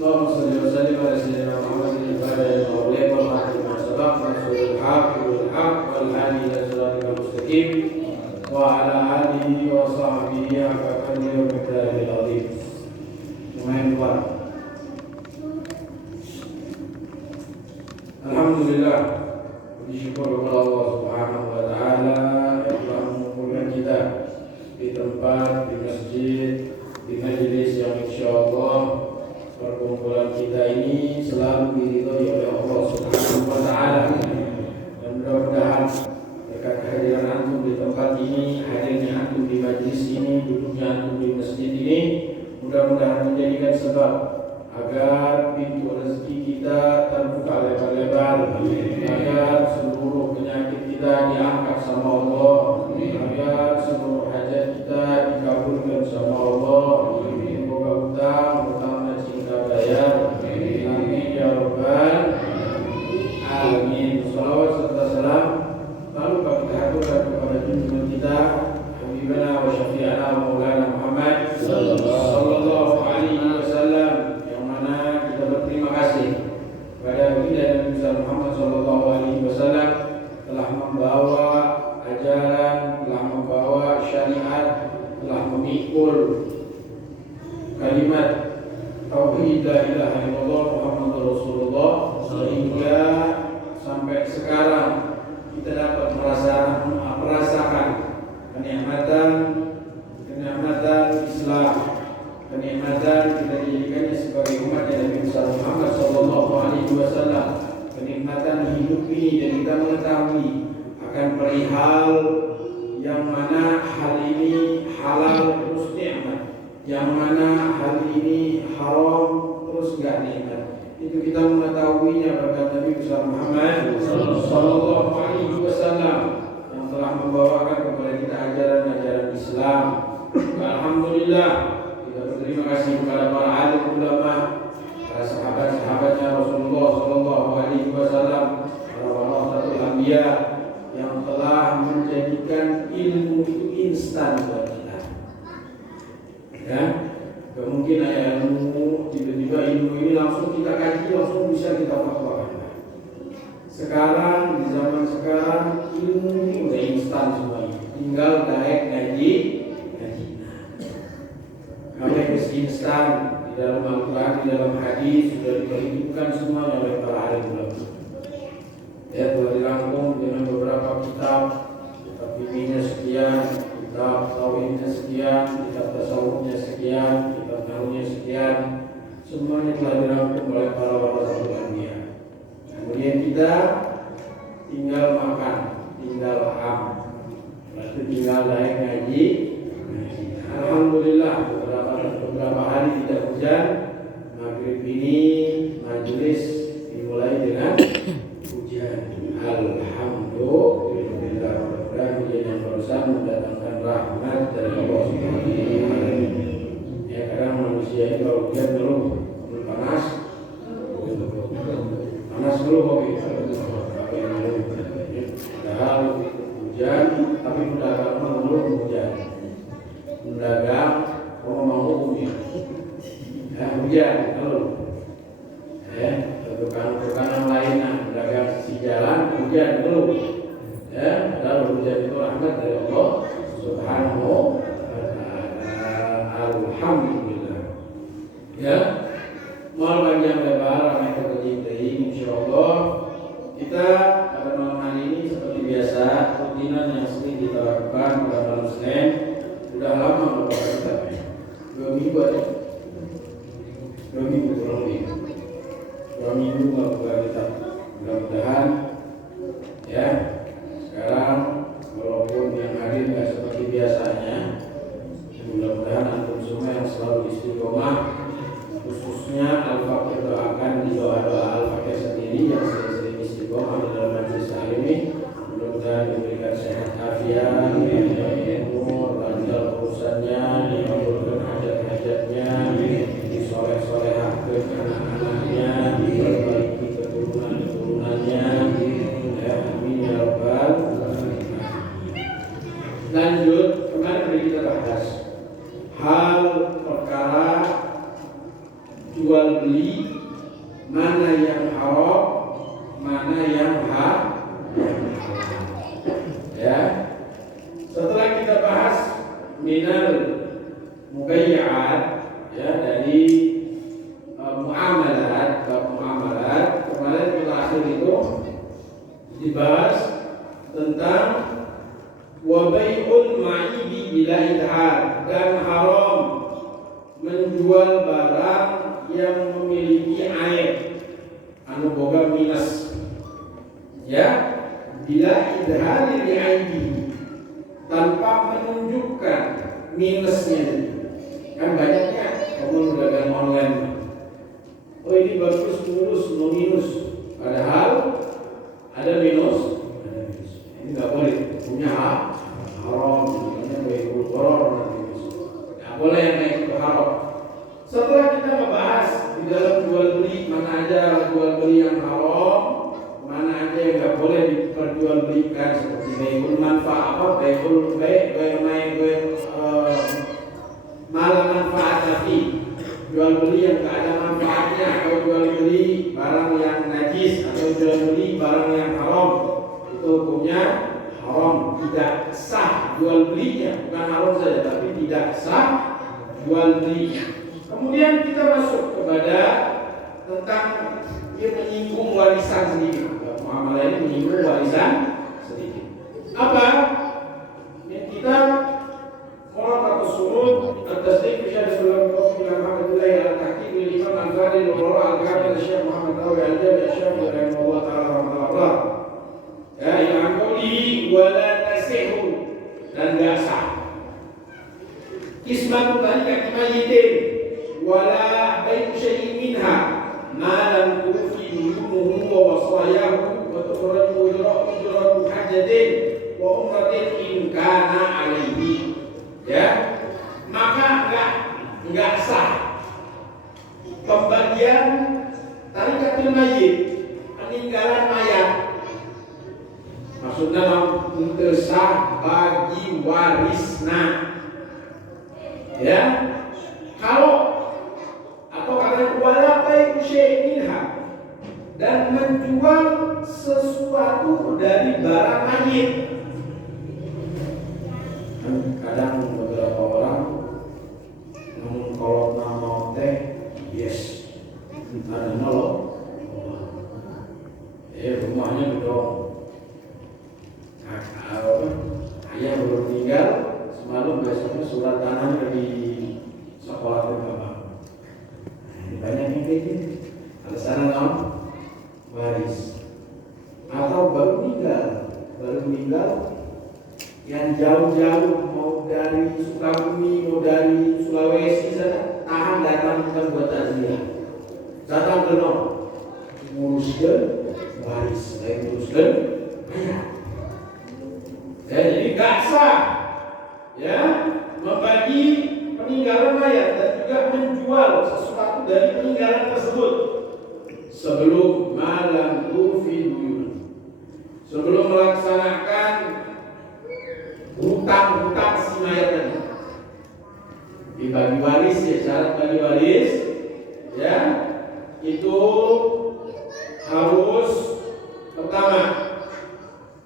اللهم صل وسلم على سيدنا محمد الفاتح المغلوب والخاتم لما سبق ناصر الحق بالحق والهادي الى صراطك المستقيم وعلى اله وصحبه حق قدره ومقداره العظيم. Alhamdulillah, puji syukur kepada Allah Subhanahu wa taala yang telah mengumpulkan kita di tempat, di masjid, di majelis yang insyaallah perkumpulan kita ini selalu diridhoi oleh Allah Subhanahu wa taala. Dan mudah-mudahan berkat kehadiran antum di tempat ini, hadirnya antum di majelis ini, duduknya antum di masjid ini, mudah-mudahan menjadikan sebab agar pintu rezeki kita terbuka lebar-lebar, agar seluruh penyakit kita diangkat sama Allah, agar seluruh hajat kita dikabulkan sama Allah. Semoga utang cinta bayar. Amin ya rabbal alamin. Salawat serta salam lalu kami haturkan kepada junjungan kita Habibana wa Syafi'ana Maulana Muhammad sallallahu alaihi wasallam. Kita berterima kasih kepada baginda Nabi besar Muhammad sallallahu alaihi wasallam telah membawa ajaran, telah membawa syariat, telah memikul kalimat tauhid la ilaha illallah Muhammadur Rasulullah sehingga sampai sekarang kita dapat merasakan kenikmatan Islam, kenikmatan kita dijadikannya sebagai umat Nabi besar Muhammad sallallahu alaihi wasallam, kenikmatan hidup ini, dan kita mengetahui akan perihal yang mana hal ini halal terus nikmat, yang mana hal ini haram terus gak nikmat. Itu kita mengetahuinya berkat Nabi besar Muhammad sallallahu alaihi wasallam yang telah membawakan kepada kita ajaran-ajaran Islam. Alhamdulillah, kita berterima kasih kepada para alim ulama, para sahabat-sahabatnya Rasulullah sallallahu alaihi wasallam, para warasatul anbiya yang telah menjadikan ilmu itu instan buat kita. Ya, mungkin ilmu tiba-tiba ilmu ini langsung kita kaji, langsung bisa kita fatwakan. Sekarang di zaman sekarang ilmu ini udah instan semuanya, tinggal daek ngaji. Sampai instan di dalam Al-Quran, di dalam hadis sudah diperhitungkan semuanya oleh para alim ulama. Ya, telah dirangkum dengan beberapa kitab fikihnya sekian, kitab tauhidnya sekian, kitab tasawufnya sekian, kitab nahwunya sekian, semuanya telah dirangkum oleh para warasatul anbiya. Kemudian kita tinggal makan, tinggal paham, lalu tinggal naik ngaji. Alhamdulillah, beberapa hari tidak hujan. Maghrib ini majelis dimulai dengan hujan. Alhamdulillah. Mudah-mudahan hujan yang barusan mendatangkan rahmat dari Allah Subhanahu wa taala. Ya, kadang manusia itu kalau hujan ngeluh, panas ngeluh kok gitu. Padahal hujan, tapi pedagang mengeluh hujan. Pedagang mau hukumnya, ya hujan kalau, ya tukang yang lainnya pedagang di jalan hujan dulu, ya padahal hujan itu rahmat dari Allah Subhanahu wa taala. Alhamdulillah. Ya, mau panjang lebar ramai tercintai, insyaallah kita pada malam hari ini seperti biasa rutinan yang sering kita lakukan pada malam Senin. Sudah lama merupakan kita, 2 minggu aja, 2 minggu kurang lebih, 2 minggu merupakan kita. Mudah-mudahan ya sekarang walaupun yang hadir nggak seperti biasanya, mudah-mudahan antum semua yang selalu istiqomah, khususnya Al-Fakir doakan di doa-doa Al-Fakir sendiri yang sering istiqomah di dalam majelis ini, mudah-mudahan diberikan sehat afiat, urusannya, dikabulkan hajat-hajatnya, disoleh-solehkan anak-anaknya, diperbaiki keturunan-keturunannya, ya amin ya rabbal alamin. Lanjut, kemarin kita bahas hal perkara jual beli, mana yang haram, mana yang halal. Ya. Setelah kita bahas minal mubayya'at, ya, dari muamalat ke muamalat, kemarin kita akhir itu dibahas tentang wabai'ul ma'ibi bila idhar, dan haram menjual barang yang memiliki aib anu boga minus, ya, bila idhari li aibi, tanpa menunjukkan minusnya. Kan banyaknya kamu dagang online, oh ini bagus, mulus, no minus, padahal ada minus, ini nggak boleh, punya haram, namanya baikul gharar, nggak boleh yang naik itu haram. Setelah kita membahas di dalam jual beli mana aja jual beli yang haram, mana aja yang nggak boleh diperjualbelikan, seperti baikul manfaat, baikul malah manfaat, tapi jual beli yang nggak ada manfaatnya, atau jual beli barang yang najis, atau jual beli barang yang haram, itu hukumnya haram, tidak sah jual belinya. Bukan haram saja, tapi tidak sah jual belinya. Kemudian kita masuk kepada tentang dia menyinggung warisan sedikit. Muamalah ini menyinggung warisan sedikit. Apa? Yang kita orang atau surut at-tasdiq fi syarh sulam qasim ila Muhammadillah al-tahqiq lil Imam Al-Fadil wa al-Kamil Syekh Muhammad Tawi al-Syafi'i rahimahullah ta'ala. Ya, yang qauli wala tasihu, dan enggak sah. Kismatu tariqat mayyitin wala bai'u syai'in minha ma lam tufi numuhu wa wasayahu wa tukhraju ujratu hajatin wa umratin in kana alaihi. Ya, maka enggak sah pembagian tarikatul mayyit, peninggalan mayat. Maksudnya untuk sah bagi warisna. Ya, kalau atau kata wala bai'u syai'in minha, dan menjual sesuatu dari barang mayit. Kadang beberapa orang ngomong kalau nama teh yes, ada nol, rumahnya gedong, ayah baru tinggal semalam, besoknya surat tanahnya di sekolah bapak. Banyak yang kayak gitu. Alasan non waris, atau baru meninggal yang jauh-jauh, mau dari Sukabumi, mau dari Sulawesi sana, tahan datang bukan buat takziah, datang ke non nguruskan waris, nguruskan mayat. Ya, jadi gak sah, ya, membagi peninggalan mayat dan juga menjual sesuatu dari peninggalan tersebut sebelum malam tufidun, sebelum melaksanakan hutang si mayat tadi. Dibagi waris, ya, syarat bagi waris, ya, itu harus pertama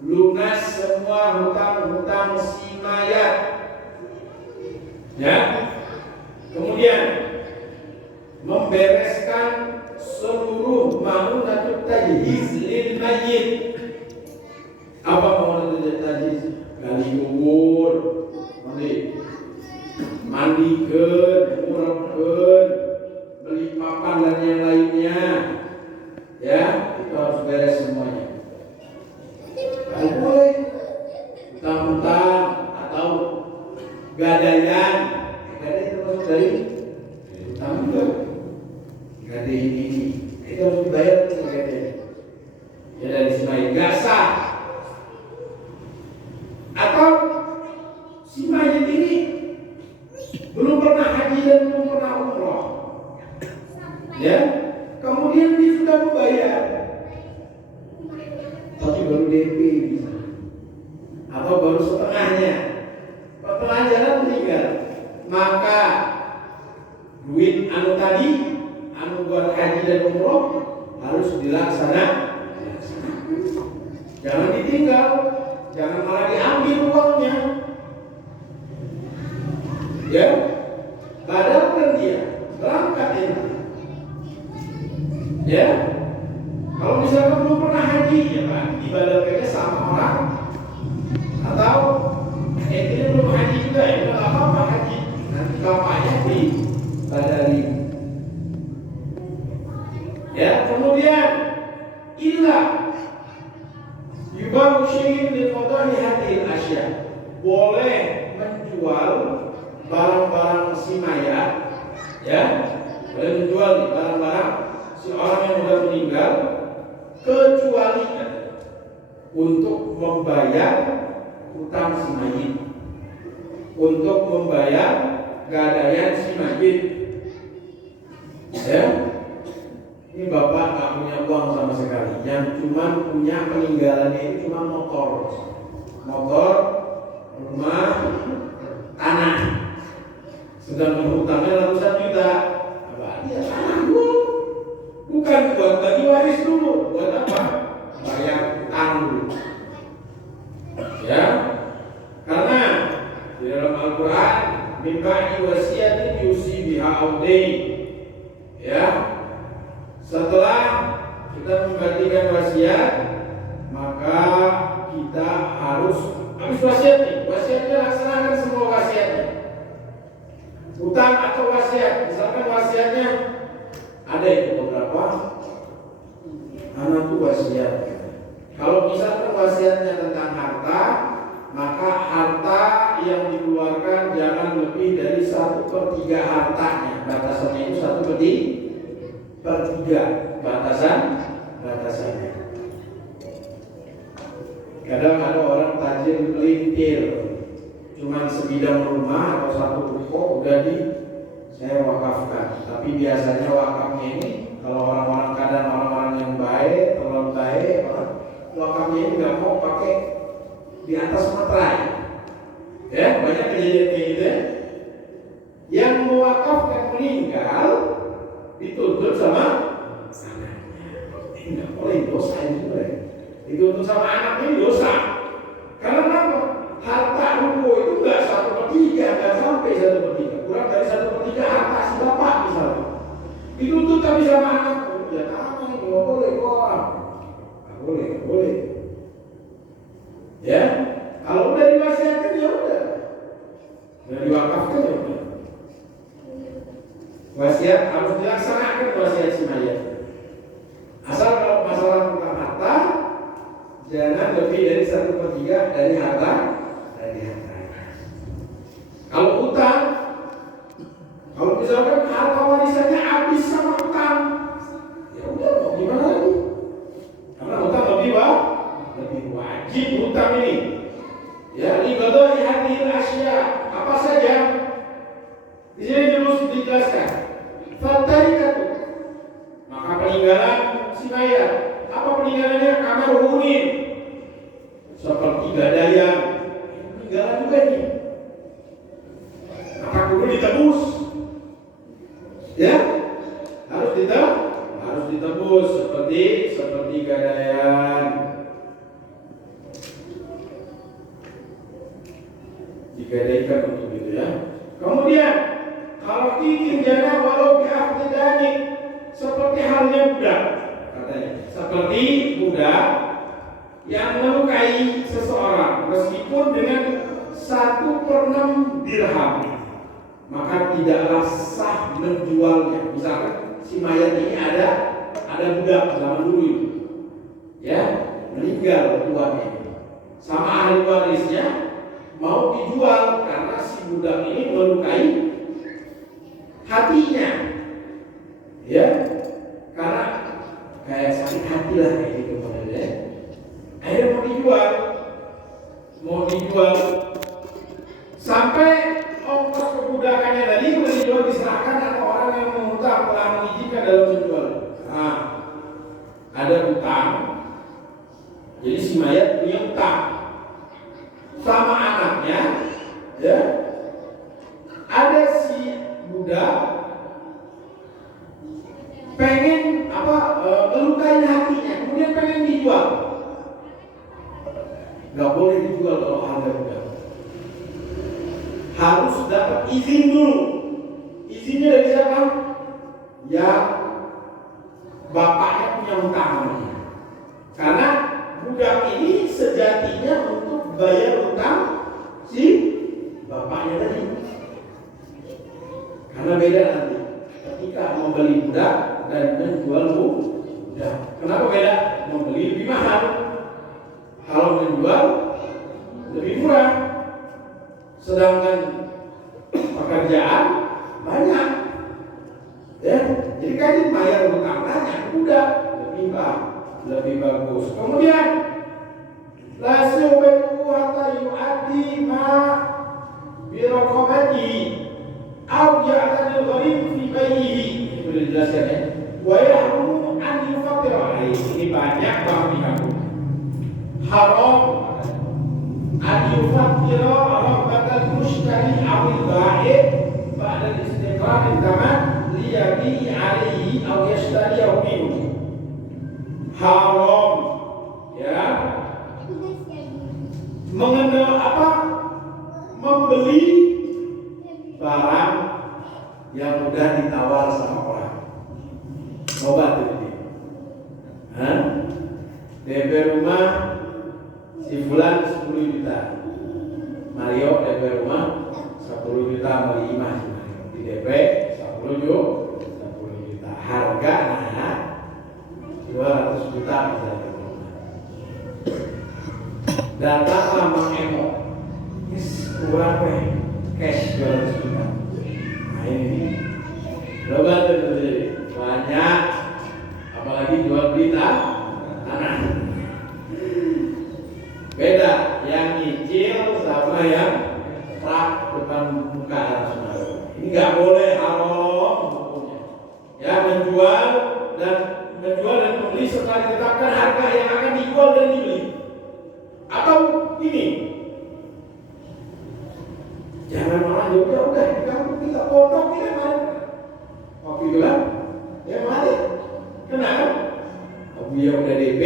lunas semua hutang-hutang si mayat, ya. Kemudian membereskan seluruh ma'unatut tajhiz lil mayyit. Apa ma'unatut tajhiz? Gali kubur, mandikan, ngurapkan, beli papan dan yang lainnya, ya, itu harus beres semuanya. Kalau boleh hutang-hutang atau gadaian, gadai itu masuk dari hutang juga. Gadai ini itu harus dibayar dengan gadai. Ya, dari sini nggak sah. Atau si mayit ini belum pernah haji dan belum pernah umroh, ya, kemudian dia sudah membayar, tapi baru DP bisa, atau baru setengahnya, pertengahan jalan meninggal, maka duit anu buat haji dan umroh harus dilaksanakan. Jangan ditinggal, jangan malah diambil uangnya. Ya, batalkan dia berangkat ini. Ya, kalau misalkan belum pernah haji, ya Pak, dibadalkannya sama orang. Atau ini belum haji juga, ya nggak apa-apa haji. Nanti bapaknya dibadali. Ya, kemudian illa yubahu syai'in li qada'i hadhihi al-asya. Boleh menjual barang-barang si mayat, ya, boleh menjual barang-barang si orang yang sudah meninggal, kecuali untuk membayar utang si mayit, untuk membayar gadaian si mayit. Ya, ini bapak nggak punya uang sama sekali, yang cuma punya peninggalannya itu cuma motor, rumah, tanah. Sedangkan hutangnya ratusan juta. Apa dia tanah dulu? Bukan buat bagi waris dulu, buat apa? Bayar utang dulu. Ya, karena di dalam Al-Quran mimba'i wasiyatin yusi biha audain. Ya, setelah kita membagikan wasiat, maka kita harus habis wasiatnya laksanakan semua wasiatnya. Utang atau wasiat, misalkan wasiatnya ada itu beberapa, anak itu wasiat. Kalau misalkan wasiatnya tentang harta, maka harta yang dikeluarkan jangan lebih dari 1/3 hartanya. Batasannya itu 1/3 batasannya. Kadang ada orang tajir melintir, cuman sebidang rumah atau satu ruko udah saya wakafkan. Tapi biasanya wakafnya ini kalau orang-orang yang baik, terlalu baik, wakafnya ini nggak mau pakai di atas materai. Ya, banyak kejadian kayak gitu ya. Yang mewakafkan meninggal dituntut sama anaknya. Ini nggak boleh, dosa ini boleh. Dituntut sama anaknya ini dosa. Karena apa? Harta ruko itu nggak 1/3, nggak sampai 1/3, kurang dari 1/3 harta si bapak misalnya. Dituntut tapi sama anak, ya tangan ini nggak boleh nggak boleh. Ya, kalau udah diwasiatkan ya udah diwakafkan ya udah. Wasiat harus dilaksanakan, wasiat si mayat. Asal kalau masalah tentang harta, jangan lebih dari 1/3 dari harta. Kalau utang, kalau misalkan harta warisannya habis sama utang, ya udah mau gimana lagi? Karena utang lebih wajib utang ini. Ya, ibadah hadhil asya, apa saja? Di sini terus dijelaskan. Fatarikatu, maka peninggalan si mayat. Apa peninggalannya? Kamar hunin, seperti gadaian. Peninggalan juga nih. Maka kudu ditebus. Ya, harus ditebus seperti gadaian. Digadaikan untuk itu ya. Kemudian kalau ingin jana walau bi'aqdani, seperti halnya budak, katanya. Seperti budak yang melukai seseorang meskipun dengan 1/6 dirham, maka tidaklah sah menjualnya. Misalkan si mayat ini ada budak zaman dulu itu, ya, meninggal tuannya, sama ahli warisnya mau dijual karena si budak ini melukai hatinya, ya, karena kayak sakit hati lah kayak gitu modelnya. Akhirnya mau dijual sampai ongkos kebudakannya tadi udah dijual, diserahkan atau orang yang mengutang telah mengizinkan dalam menjual. Nah, ada utang, jadi si mayat punya utang sama anaknya, ya. Ada si budak melukai hatinya, kemudian pengen dijual. Nggak boleh dijual kalau harga mudah. Harus dapat izin dulu. Izinnya dari siapa? Ya bapaknya punya hutang namanya. Karena budak ini sejatinya untuk bayar hutang si bapaknya tadi. Karena beda nanti ketika membeli budak dan menjual budak. Kenapa beda? Membeli lebih mahal, kalau menjual lebih murah. Sedangkan pekerjaan banyak, ya. Jadi kan bayar hutang banyak, budak lebih bagus. Kemudian la yubayyu hatta yu'addi ma bi raqabati aw ya'tadil gharib fi bayyihi. Itu dijelaskan ya. Wa yahrumu an yufattira alaihi. Ini banyak banget di kampung. Haram an yufattira rabbatal mushtari awil ba'i ba'da istiqrar zaman liyabi alaihi aw yashtariyahu minhu. Haram ya membeli barang yang mudah ditawar sama orang. Coba tuh ini. DP rumah si Fulan 10 juta. Mario DP rumah 10 juta beli imah si Mario. Di DP 10 juta. Harga 200 juta misalnya. Datanglah Mang Emo. Kurang cash 200 juta. Nah ini coba tuh banyak, apalagi jual beli tanah. Beda yang nyicil sama yang rak depan muka semua. Ini nggak boleh, haram hukumnya. Ya menjual dan membeli setelah ditetapkan harga yang akan dijual dan dibeli. Atau ini, jangan malah udah di kampung kita pondok kita mana? Waktu itu kan, ya mana? Kenapa? Dia udah DP,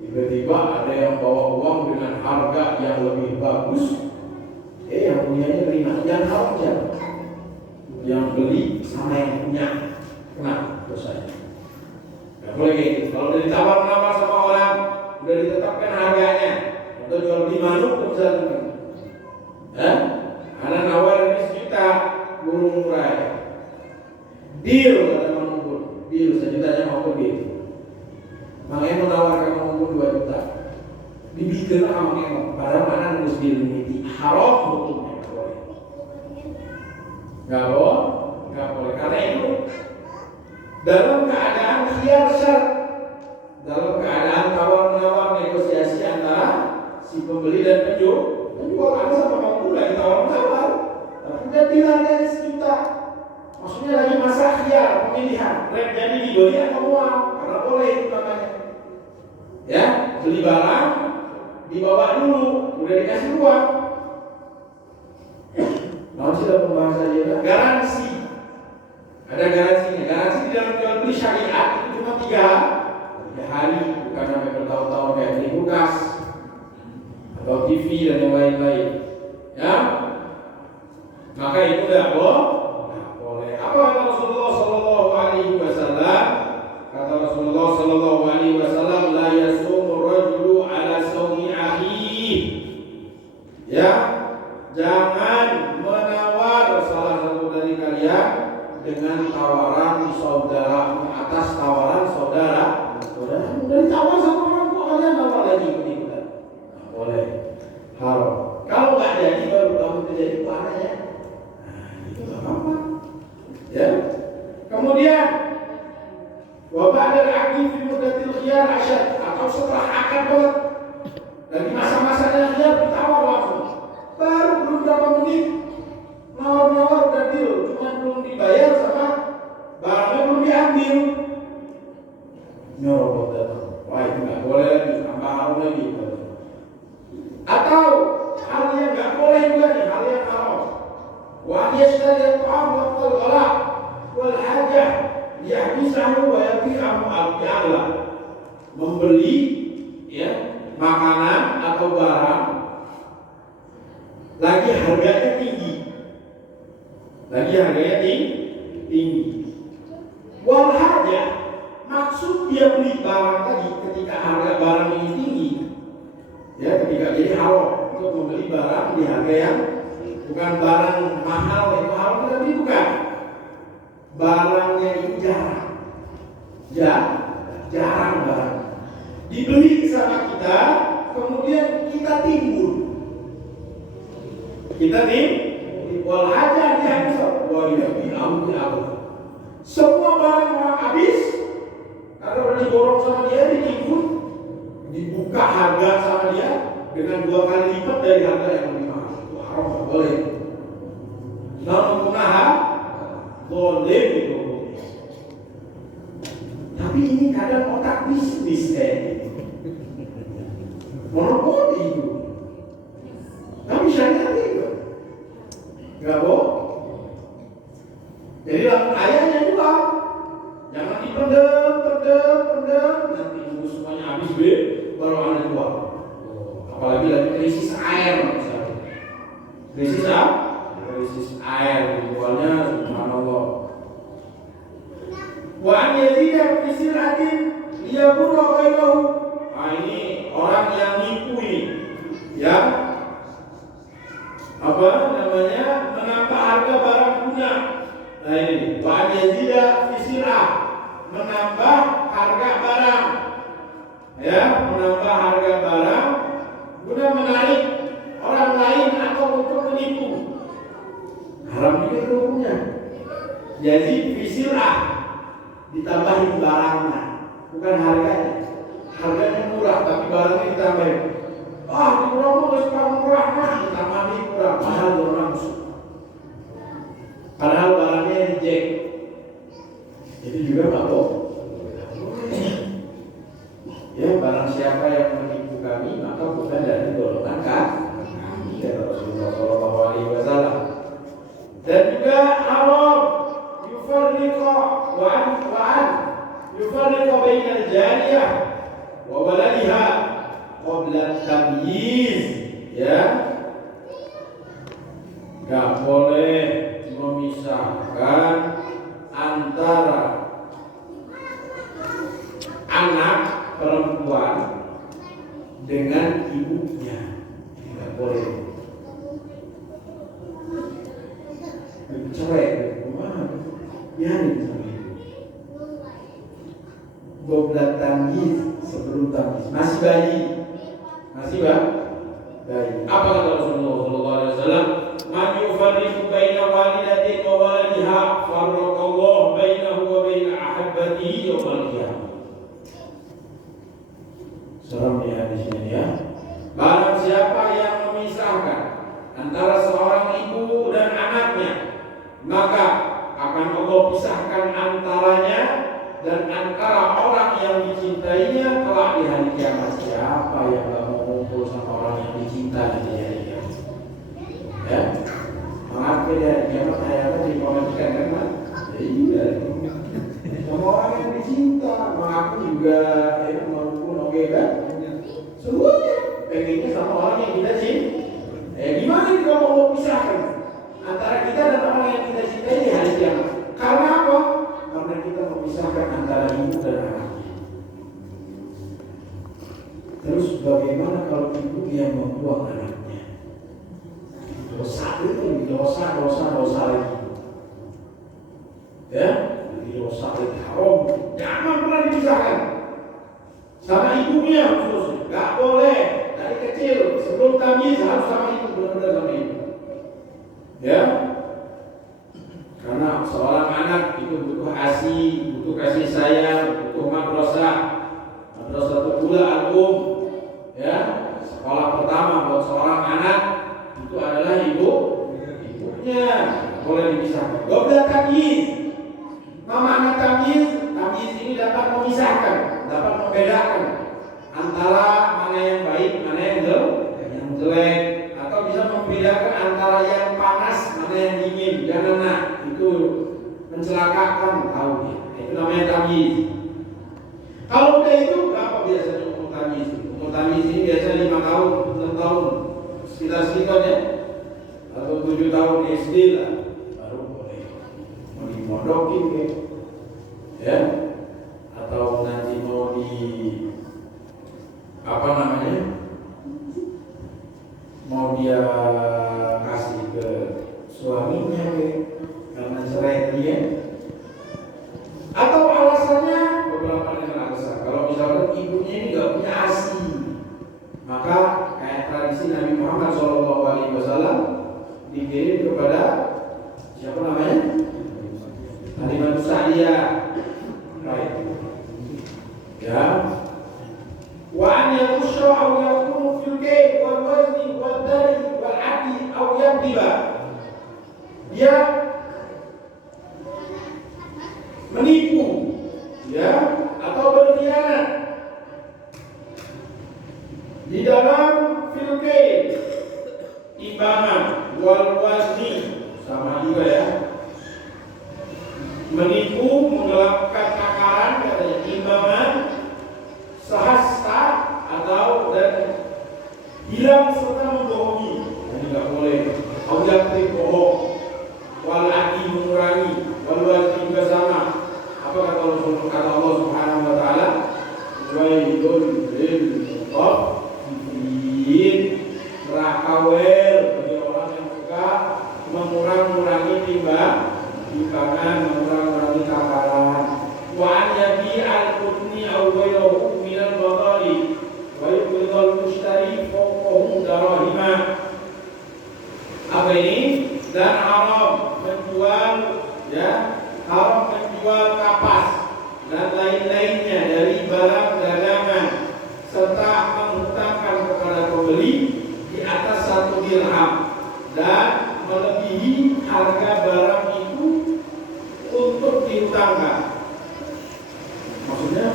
tiba-tiba ada yang bawa uang dengan harga yang lebih bagus. Yang punyanya terima, yang haram siapa? Yang beli sama yang punya, kenapa dosanya? Gak boleh gitu. Kalau udah ditawar-nawar sama orang, udah ditetapkan harganya, atau jual beli manuk misalnya. Karena nawar ini 1 juta, burung murah. Deal kata Mang Mungkun, deal 1 jutanya mau deal. Mang Emo menawarkan Mang Mungkun 2 juta. Dibikin lah Mang Emo, padahal mana harus dilimiti. Haram hukumnya, nggak boleh. Nggak boleh. Karena itu dalam keadaan khiyar syar, dalam keadaan tawar-menawar negosiasi antara si pembeli dan penjual ada sama Mang Mungkun lagi tawar-menawar, tapi udah bilangnya 1 juta. Maksudnya lagi masa khiyar pemilihan, jadi dibeli atau uang, karena boleh itu namanya. Ya, beli barang dibawa dulu, udah dikasih uang. Nah, sudah pembahasannya garansi. Ada garansinya. Garansi di dalam jual beli syariat itu cuma 3 hari, bukan sampai bertahun-tahun kayak beli kulkas atau TV dan yang lain-lain. Ya, maka itu nggak boleh. Apa kata Rasulullah Sallallahu Alaihi Wasallam? Kata Rasulullah Sallallahu Alaihi Wasallam, la yasumu rajulu ala sawmi akhihi. Ya, jangan menawar salah satu dari kalian dengan tawaran saudara atas tawaran saudara. Udah ditawar sama orang kok kalian nawar lagi begitu kan? Nggak boleh, haram. Kalau nggak jadi baru kamu terjadi parah ya. Nah, itu nggak apa-apa. Ya. Kemudian wabadal aqdi fi muddatil khiyar asyad, atau setelah akad banget lagi masa-masanya khiyar ditawar langsung. Baru belum berapa menit nawar-nawar udah deal, cuma belum dibayar sama barangnya belum diambil. Nyerobot datang. Wah itu nggak boleh lagi, tambah haram lagi. Atau hal yang nggak boleh juga nih, hal yang haram. Wa yashtari al-ta'am waqtal ghala wal hajah ya bisa Allah membeli ya makanan atau barang lagi harganya tinggi. Wal harga maksud dia beli barang tadi ketika harga barang ini tinggi. Ya, ketika jadi haram untuk membeli barang di harga yang bukan barang mahal itu haram, tapi bukan. Barangnya itu jarang barang. Dibeli sama kita, kemudian kita timbul. Wal haja dia bisa. Semua barang orang habis karena udah diborong sama dia, ditimbun, dibuka harga sama dia dengan 2 kali lipat dari harga yang lebih mahal. Itu haram, nggak boleh. Namun kunaha boleh itu. Tapi ini kadang otak bisnis monopoli itu. Tapi syariat itu nggak boleh. Jadi ayahnya juga jangan dipendem, nanti tunggu semuanya habis baru anda jual. Apalagi lagi krisis air misalnya. Krisis air dijualnya subhanallah. Wa an yazida fi siratin liyabura ghayrahu. Ini orang yang nipu ini. Ya. Menambah harga barang guna. Nah ini, wa yazida fi sirah, menambah harga barang. Ya, menambah harga barang guna menarik orang lain atau untuk menipu. Haram juga hukumnya. Yazid fi sirah, ditambahin barangnya, bukan harganya. Harganya murah tapi barangnya ditambahin. Di promo sekarang murah, ditambahin murah, mahal orang musuh. Padahal barangnya reject. Itu juga nggak boleh. Ya, barang siapa yang menipu kami maka bukan dari golongan kami, kata Rasulullah SAW. Dan juga haram yufarriqa yufarriqa bainal jariyah wa waladiha qabla tamyiz. Ya, nggak boleh memisahkan antara anak perempuan dengan ibunya. Tidak boleh. Cerai, biarin sama ibu. Goblat tamyiz sebelum tamyiz. Masih bayi. Apa kata Rasulullah SAW? Man yufarriqu baina walidatin wa waladiha farraqallahu bainahu wa baina ahabbatihi yawmal qiyamah. Serem ya hadisnya ya. Barang siapa yang memisahkan antara seorang ibu dan anaknya, maka akan Allah pisahkan antaranya dan antara orang yang dicintainya kelak di hari kiamat. Siapa yang gak mau ngumpul sama orang yang dicinta di hari kiamat? Ya, maaf ya, kiamat ayatnya dikomentikan kan, Mas? Ya iya, sama orang yang dicinta, mengaku juga maupun oke kan? Semuanya pengennya sama orang yang kita cinta. Gimana nih kalau Allah pisahkan antara kita dan orang yang kita cintai di hari kiamat? Karena apa? Karena kita memisahkan antara ibu dan anaknya. Terus bagaimana kalau ibu yang membuang anaknya? Dosa itu dosa lagi. Ya, dosa lagi haram. Jangan pernah dipisahkan sama ibunya khusus. Gak boleh dari kecil sebelum tamyiz harus sama ibu, benar-benar sama ibu. Ya, karena seorang anak itu butuh ASI, butuh kasih sayang, butuh madrasah pula al-um. Ya, sekolah pertama buat seorang anak itu adalah ibunya. Boleh dipisahkan. Goblat tamyiz. Makna tamyiz ini dapat memisahkan, dapat membedakan antara mana yang baik, mana yang jelek, atau bisa membedakan antara yang panas, mana yang dingin. Jangan itu mencelakakan tahu dia. Itu namanya tamyiz. Kalau udah itu berapa biasanya umur tamyiz? Umur tamyiz ini biasanya 5 tahun, 6 tahun, sekitar ya, atau 7 tahun SD lah, baru boleh mau dimodokin ya, atau nanti mau di apa namanya, mau dia kasih ke suaminya karena cerai dia, atau alasannya beberapa dengan alasan. Kalau misalnya ibunya ini nggak punya ASI, maka kayak tradisi Nabi Muhammad SAW dikirim kepada siapa namanya? Halimah Sa'diyah, right? Ya. Wa an yakhsha aw yakunu fil kayl wal wazni wal dari wal adi aw yakdiba. Dia menipu, ya, atau berkhianat di dalam fil kayl, timbangan, wal wazni, sama juga ya, menipu, menggelapkan takaran, katanya timbangan, sahasta atau dan hilang serta membohongi, ini nggak boleh. Audiatif bohong, wal adi mengurangi, wal wazni juga sama. Apa kata Allah Subhanahu wa taala? Wailul lil mutaffifin, rakawel bagi orang yang suka mengurangi timbangan, mengurangi takaran. Wa an yabi al-qutni aw ghayruhu min al-badali wa yuqdal mushtari fawqahu darahima. Apa ini? Dan haram menjual, ya, haram menjual kapas dan lain-lainnya dari barang dagangan serta menghutangkan kepada pembeli di atas 1 dirham dan melebihi harga barang itu untuk dihutangkan. Maksudnya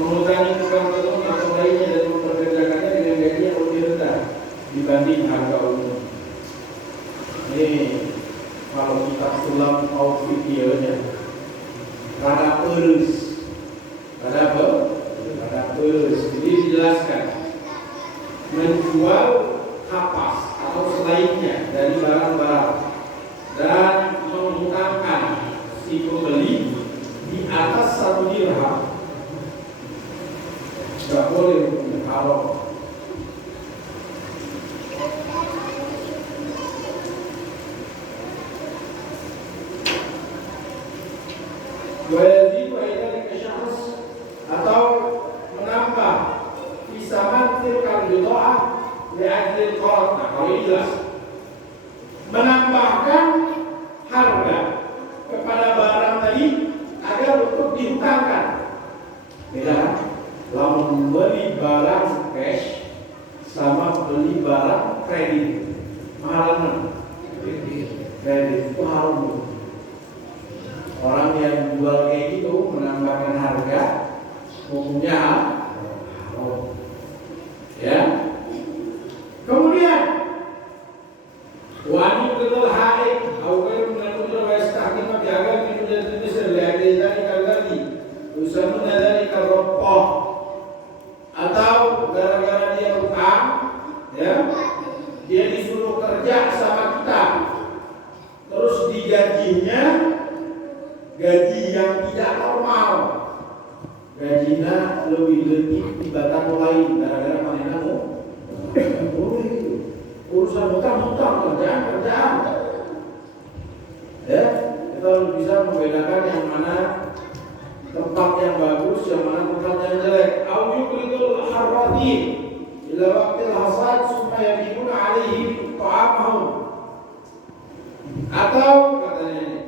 menghutangi tukang tenun atau lainnya dan memperkerjakannya dengan gaji yang lebih rendah dibanding harga umum. Ini kalau kita ulang mau videonya, rada perus, rada perus. Jadi dijelaskan menjual kapas atau selainnya dari barang-barang dan menghutangkan si pembeli di atas 1 dirham, nggak boleh, haram. Wajib wajib kesyahs atau menambah fisaman tilkal bidoah li'ajlil qarad. Nah, kalau ini jelas menambahkan harga kepada barang tadi agar untuk dihutangkan. Beda kan? Lalu membeli barang cash sama beli barang kredit, mahal kredit itu haram. Orang yang jual kayak gitu menambahkan harga, hukumnya haram. Ya. Kemudian wani betul haid, awal menentukan wajib agar itu jadi dari kali usaha dari karopoh atau gara-gara dia utang, ya, dia disuruh kerja sama kita, terus digajinya gaji yang tidak normal, gajinya lebih dibatan lain gara-gara panenanmu. Boleh urusan hutang kerjaan, ya, kita harus bisa membedakan yang mana tempat yang bagus, yang mana tempat yang jelek. Au yuqridul harrati ila waqtil hasad summa yabibuna alaihi ta'amahum. Atau katanya ini,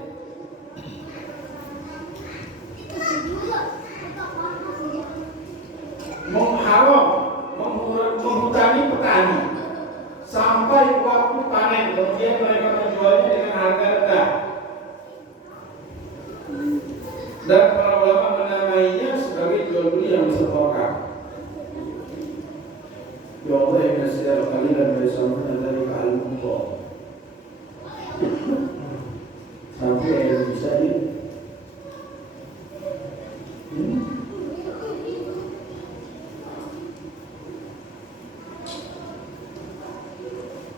mengharam menghutangi petani sampai waktu panen, kemudian mereka menjualnya dengan harga rendah. Dan para ulama menamainya sebagai jual beli yang disetorkan. Ya Allah yang nasihat kali dan bersama dari kehalumullah sampai yang bisa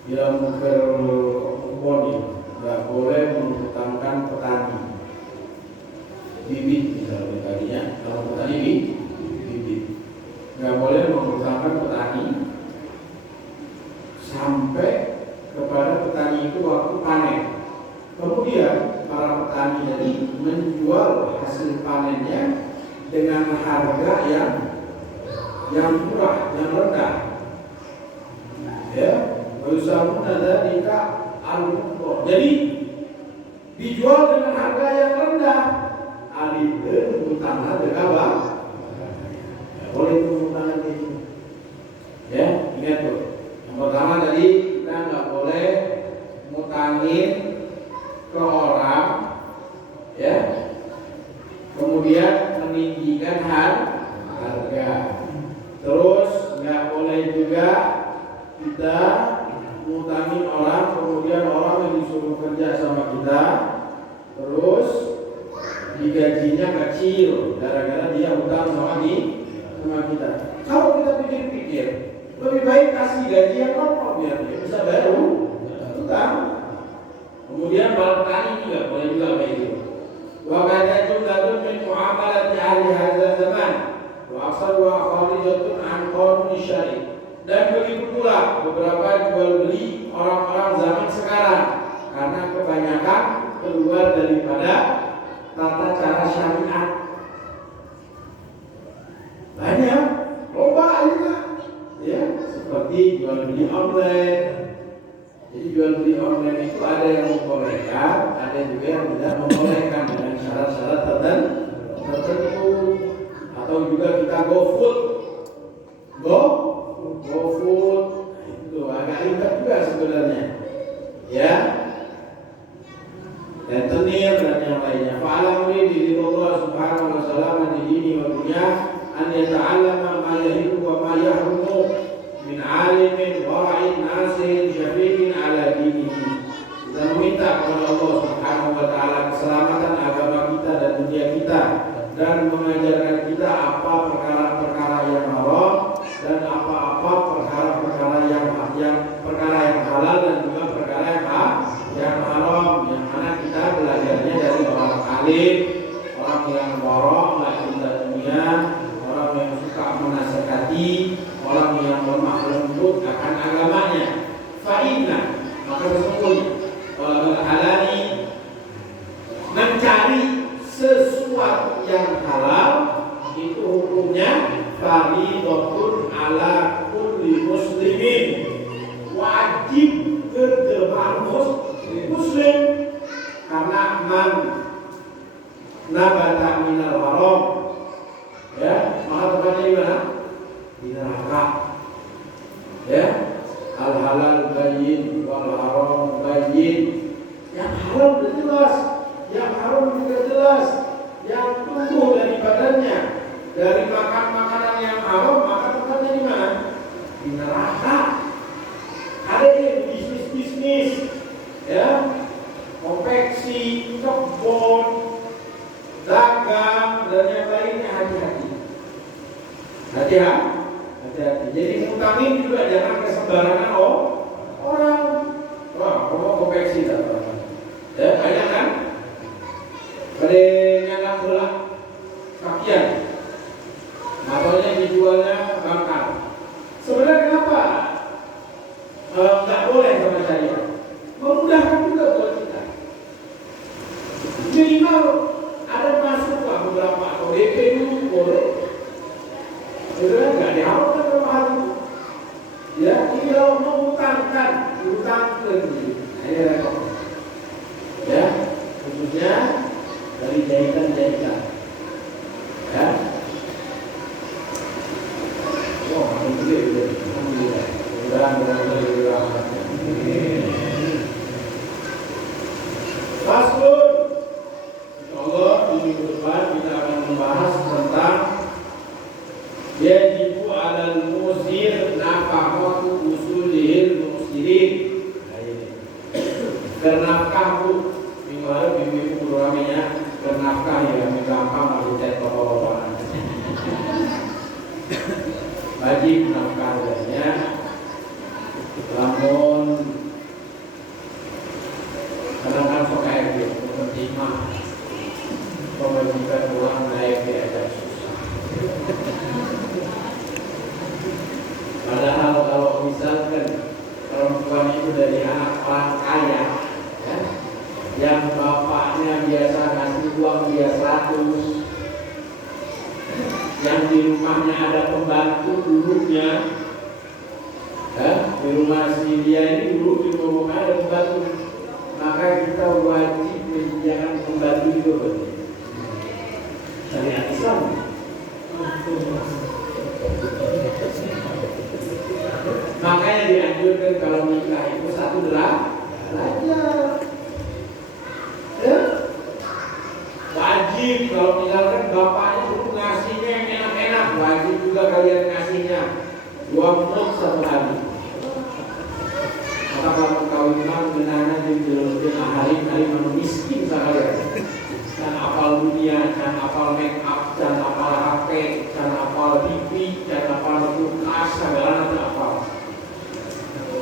Yang berkebun nggak boleh menghutangkan petani bibit, misalnya tadinya kalau petani bibit nggak boleh menghutangkan petani sampai kepada petani itu waktu panen. Kemudian para petani jadi menjual hasil panennya dengan harga yang murah, yang rendah. Ya, usahamuna dzalika al-muqtar. Jadi dijual dengan harga yang rendah. Alih utangna teu kalah. Boleh itu utang itu. Ya, ingat tuh. Yang pertama tadi kita nggak boleh ngutangin ke orang, ya. Kemudian meninggikan harga. Terus nggak boleh juga kita ngutangin orang, kemudian orang yang disuruh kerja sama kita, terus digajinya kecil gara-gara dia utang sama kita. Kalau kita pikir-pikir, lebih baik kasih gaji yang normal biar dia bisa bayar utang. Kemudian para petani juga boleh juga kayak gitu. Wa kadatu ladun min muamalati ahli hadzal zaman wa aksar wa kharidatun an qanun syar'i. Dan begitu pula beberapa jual beli orang-orang zaman sekarang karena kebanyakan keluar daripada tata cara syariat. Banyak loba juga, ya, seperti jual beli online. Jadi jual beli online itu ada yang membolehkan, ada juga yang tidak membolehkan dengan syarat-syarat tertentu. Atau juga kita GoFood, itu agak ribet juga sebenarnya, ya. Dan tenir dan yang lainnya. Fa'alam ridhi Allah subhanahu wa ta'ala di dini wa dunya an yata'allama ma yahidu wa ma yahrumu min alimin wara'in nasihin syafiqin ala dinihi. Kita meminta kepada Allah subhanahu wa ta'ala keselamatan agama kita dan dunia kita, dan mengajarkan kita apa perkara-perkara yang haram dan apa-apa perkara-perkara yang halal dan juga perkara yang haram, yang mana kita belajarnya dari orang alim, orang yang warok, nggak cinta dunia, orang yang suka menasihati, orang yang lemah lembut akan agamanya. Fa'inna, maka sesungguhnya kalau halali mencari sesuatu yang halal itu hukumnya fardhatun ala kulli muslimin, wajib kerja muslim, karena man nabata minal haram, ya, maka tempatnya di mana? Di neraka. Ya, al halal bayyin wal haram bayyin. Yang halal sudah jelas, yang haram juga jelas. Yang tumbuh dari badannya dari makan makanan yang haram, maka tempatnya di mana? Di neraka. Ada yang bisnis, ya, konveksi, kebun, dagang dan yang lainnya, hati-hati. Jadi ngutangin juga jangan kesembarangan orang. Wah, kamu konveksi tak apa? Ya, banyak kan? Ada yang bola kakian, motornya dijualnya bakar. Sebenarnya kenapa nggak boleh sama saya? Memudahkan juga buat kita. Minimal ada masuk beberapa atau DP dulu boleh. Sebenarnya nggak diharamkan sama hal itu. Ya, ini kalau mengutangkan, utangkan. Ini rekor. Ya, khususnya dari jahitan. Ya. Wah, makin gede gitu. Alhamdulillah. Mudah-mudahan Faslun. Insyaallah minggu depan kita akan membahas tentang yajibu 'alal musir nafaqatu usulil muslimin. Bernafkah bu, minggu lalu minggu ramenya bernafkah ya, gampang masih cek bapak-bapak. wajib nafkahnya. Namun kadang-kadang pakai gitu, menerima pembagikan uang naik di agak susah. Padahal kalau misalkan perempuan itu dari anak orang kaya, ya, yang bapaknya biasa ngasih uang dia 100, yang di rumahnya ada pembantu dulunya, ya, di rumah si dia ini dulu di rumah ada pembantu, maka kita wajib menyediakan pembantu itu. Syariat Islam. Makanya dianjurkan kalau nikah itu 1 derajat. Ya? Wajib kalau misalkan bapaknya itu ngasihnya yang enak-enak, wajib juga kalian ngasihnya 2 menit 1 hari. Maka kalau kawinan genana di hari-hari miskin sekalian. Dan apal dunia, dan apal make up, dan apal HP, dan apal TV, dan apal kulkas, segala macam apal.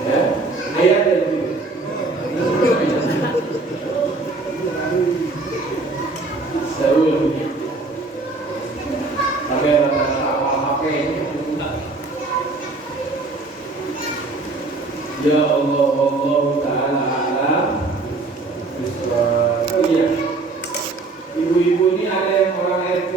Ya, ayat dan itu. Seru dunia. Tapi rata-rata apal HP ini ya Allah, Allah Ta'ala alam. Oh iya, ibu-ibu ini ada yang orang RT